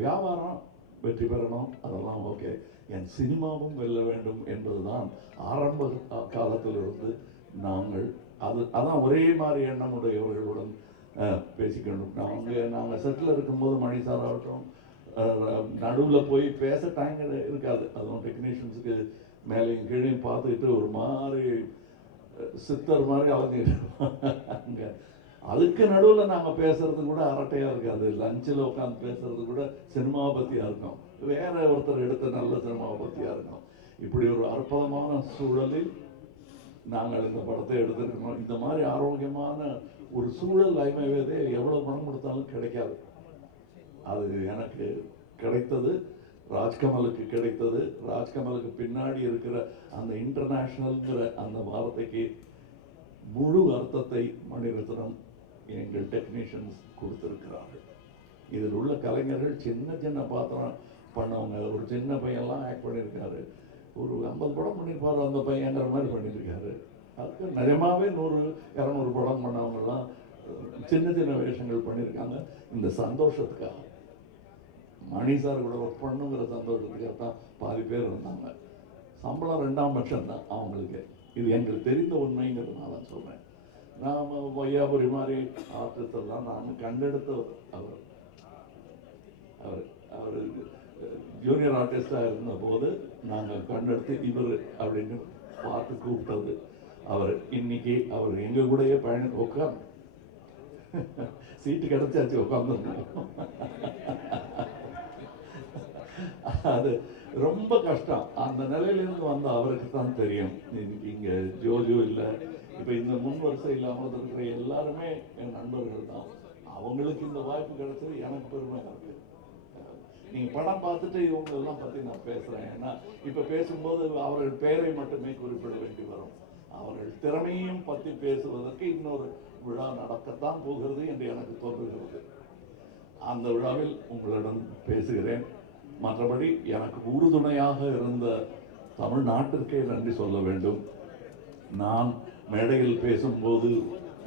வியாபாரம் வெற்றி பெறணும், அதெல்லாம் ஓகே. என் சினிமாவும் வெல்ல வேண்டும் என்பதுதான் ஆரம்ப காலத்திலிருந்து நாங்கள் அதான் ஒரே மாதிரி எண்ணம் உடையவர்களுடன் பேசிக்கணும். நாங்கள் செட்டில் இருக்கும்போது மணி சார் ஆகட்டும், நடுவில் போய் பேச டைம் இருக்காது. அதுவும் டெக்னீஷியன்ஸுக்கு மேலேயும் கீழையும் பார்த்துக்கிட்டு ஒரு மாதிரி சித்தர் மாதிரி அங்கே அதுக்கு நடுவில் நாங்கள் பேசுறது கூட அரட்டையாக இருக்காது. லஞ்சில் உட்காந்து பேசுறது கூட சினிமாவை பற்றியாக இருக்கும், வேற ஒருத்தர் எடுத்த நல்ல சினிமாவை பற்றியாக இருக்கும். இப்படி ஒரு அற்புதமான சூழலில் நாங்கள் இந்த படத்தை எடுத்துருக்கணும். இந்த மாதிரி ஆரோக்கியமான ஒரு சூழல் ஐமைவேதே எவ்வளோ பணம் கொடுத்தாலும் கிடைக்காது. அது எனக்கு கிடைத்தது, ராஜ்கமலுக்கு கிடைத்தது. ராஜ்கமலுக்கு பின்னாடி இருக்கிற அந்த இன்டர்நேஷ்னல்ங்கிற அந்த வார்த்தைக்கு முழு அர்த்தத்தை மணிரத்னம் எங்கள் டெக்னீஷியன்ஸ் கொடுத்துருக்கிறார்கள். இதில் உள்ள கலைஞர்கள் சின்ன சின்ன பாத்திரம் பண்ணவங்க. ஒரு சின்ன பையன்லாம் ஆக்ட் பண்ணியிருக்காரு, ஒரு 50 படம் பண்ணியிருப்பாரு அந்த பையங்கிற மாதிரி பண்ணியிருக்காரு. அதுக்கு நிஜமாவே 100-200 படம் பண்ணவங்கலாம் சின்ன சின்ன வேஷங்கள் பண்ணியிருக்காங்க. இந்த சந்தோஷத்துக்காக, மணி சார் கூட ஒர்க் பண்ணுங்கிற சந்தோஷத்துக்காக தான் பாதி பேர் இருந்தாங்க. சம்பளம் 2ஆம் பட்சம் தான் அவங்களுக்கு. இது எங்களுக்கு தெரிந்த உண்மைங்கிறதுனால சொல்கிறேன். நாம் வையாபுரி மாதிரி ஆர்டிஸ்ட் எல்லாம் நான் கண்டெடுத்தவர். அவர் ஜூனியர் ஆர்டிஸ்டாக இருந்தபோது நாங்கள் கண்டெடுத்து இவர் அப்படின்னு பார்த்து கூப்பிட்டது அவர். இன்னைக்கு அவர் எங்கள் கூடயே பயணம் உட்காந்து சீட்டு கிடைச்சாச்சு, உட்காந்துருக்கோம். அது ரொம்ப கஷ்டம். அந்த நிலையிலிருந்து வந்த அவருக்கு தான் தெரியும். இங்கே ஜோஜோ இல்லை, இப்போ இந்த முன் வரிசை இல்லாமல் இருக்கிற எல்லாருமே என் நண்பர்கள் தான். அவங்களுக்கு இந்த வாய்ப்பு கிடைச்சது எனக்கு பெருமையாக இருக்கு. நீங்கள் படம் பார்த்துட்டு இவங்களெல்லாம் பற்றி நான் பேசுகிறேன். ஏன்னா இப்போ பேசும்போது அவர்கள் பெயரை மட்டுமே குறிப்பிட வேண்டி வரும். அவர்கள் திறமையும் பற்றி பேசுவதற்கு இன்னொரு விழா நடக்கத்தான் போகிறது என்று எனக்கு தோன்றுகிறது. அந்த விழாவில் உங்களிடம் பேசுகிறேன். மற்றபடி எனக்கு உறுதுணையாக இருந்த தமிழ்நாட்டிற்கே நன்றி சொல்ல வேண்டும். நான் மேடையில் பேசும்போது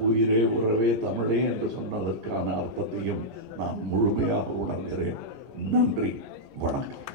உயிரே உறவே தமிழே என்று சொன்னதற்கான அர்த்தத்தையும் நான் முழுமையாக உணர்கிறேன். நன்றி, வணக்கம்.